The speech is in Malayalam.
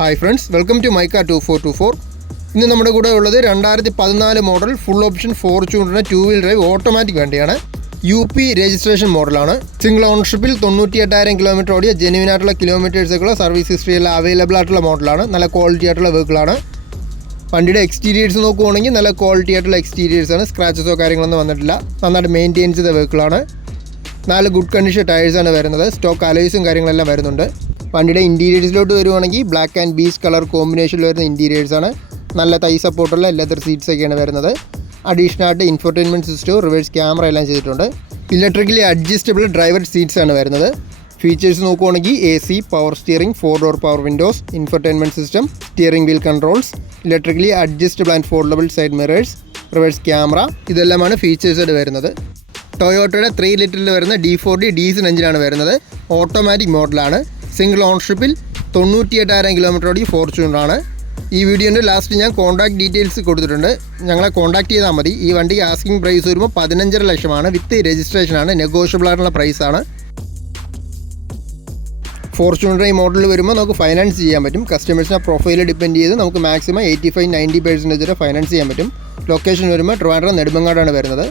Hi friends, welcome to Maika 2424. ഇന്ന് നമ്മുടെ കൂടെ ഉള്ളത് 2014 മോഡൽ ഫുൾ ഓപ്ഷൻ ഫോർച്യൂണറിൻ്റെ 2 വീൽ ഡ്രൈവ് ഓട്ടോമാറ്റിക് വണ്ടിയാണ്. UP രജിസ്ട്രേഷൻ മോഡലാണ്. സിംഗിൾ ഓണർഷിപ്പിൽ 98,000 കിലോമീറ്റർ ഓടിയ ജെന്യുവൻ ആയിട്ടുള്ള കിലോമീറ്റേഴ്സൊക്കെയുള്ള സർവീസ് ഹിസ്റ്ററി എല്ലാം അവൈലബിൾ ആയിട്ടുള്ള മോഡലാണ്. നല്ല ക്വാളിറ്റി ആയിട്ടുള്ള വെഹിക്കിളാണ്. വണ്ടിയുടെ എക്സ്റ്റീരിയേഴ്സ് നോക്കുവാണെങ്കിൽ നല്ല ക്വാളിറ്റി ആയിട്ടുള്ള എക്സ്റ്റീരിയേഴ്സാണ്. സ്ക്രാച്ചസോ കാര്യങ്ങളൊന്നും വന്നിട്ടില്ല. നന്നായിട്ട് മെയിൻറ്റെയിൻ ചെയ്ത വെഹിക്കിളാണ്. 4 ഗുഡ് കണ്ടീഷൻ ടയേഴ്സാണ് വരുന്നത്. സ്റ്റോക്ക് അലോയ്സും കാര്യങ്ങളെല്ലാം വരുന്നുണ്ട്. വണ്ടിയുടെ ഇൻറ്റീരിയേഴ്സിലോട്ട് വരുവാണെങ്കിൽ ബ്ലാക്ക് ആൻഡ് ബീച്ച് കളർ കോമ്പിനേഷനിൽ വരുന്ന ഇൻറ്റീരിയേഴ്സാണ്. നല്ല തൈ സപ്പോർട്ടുള്ള ലെതർ സീറ്റ്സൊക്കെയാണ് വരുന്നത്. അഡീഷണൽ ആയിട്ട് ഇൻഫർടൈൻമെൻറ്റ് സിസ്റ്റവും റിവേഴ്സ് ക്യാമറ എല്ലാം ചെയ്തിട്ടുണ്ട്. ഇലക്ട്രിക്കലി അഡ്ജസ്റ്റബിൾ ഡ്രൈവർ സീറ്റ്സാണ് വരുന്നത്. ഫീച്ചേഴ്സ് നോക്കുവാണെങ്കിൽ AC, power steering, 4 door power Windows, infotainment system, steering wheel controls, electrically adjustable and foldable side mirrors, reverse camera, ഇതെല്ലാമാണ് ഫീച്ചേഴ്സായിട്ട് വരുന്നത്. ടൊയോട്ടയുടെ 3 ലിറ്ററിൽ വരുന്ന D40 ഡീസൽ എഞ്ചിനാണ് വരുന്നത്. ഓട്ടോമാറ്റിക് മോഡലാണ്. സിംഗിൾ ഓണർഷിപ്പിൽ 98,000 കിലോമീറ്റർ ഓടി ഫോർച്യൂണറാണ്. ഈ വീഡിയോൻ്റെ ലാസ്റ്റ് ഞാൻ കോൺടാക്ട് ഡീറ്റെയിൽസ് കൊടുത്തിട്ടുണ്ട്. ഞങ്ങളെ കോൺടാക്ട് ചെയ്താൽ മതി. ഈ വണ്ടിക്ക് ആസ്കിംഗ് പ്രൈസ് വരുമ്പോൾ 15.5 ലക്ഷമാണ്. വിത്ത് രജിസ്ട്രേഷനാണ്. നെഗോഷ്യബിൾ ആയിട്ടുള്ള പ്രൈസാണ്. ഫോർച്യൂണർ ഈ മോഡൽ വരുമ്പോൾ നമുക്ക് ഫൈനാൻസ് ചെയ്യാൻ പറ്റും. കസ്റ്റമേഴ്സിനെ പ്രൊഫൈൽ ഡിപ്പെൻഡ് ചെയ്ത് നമുക്ക് മാക്സിമം 85-90% വരെ ഫൈനാൻസ് ചെയ്യാൻ പറ്റും. ലൊക്കേഷൻ വരുമ്പോൾ ട്രിവാൻഡ്രം നെടുമങ്ങാടാണ് വരുന്നത്.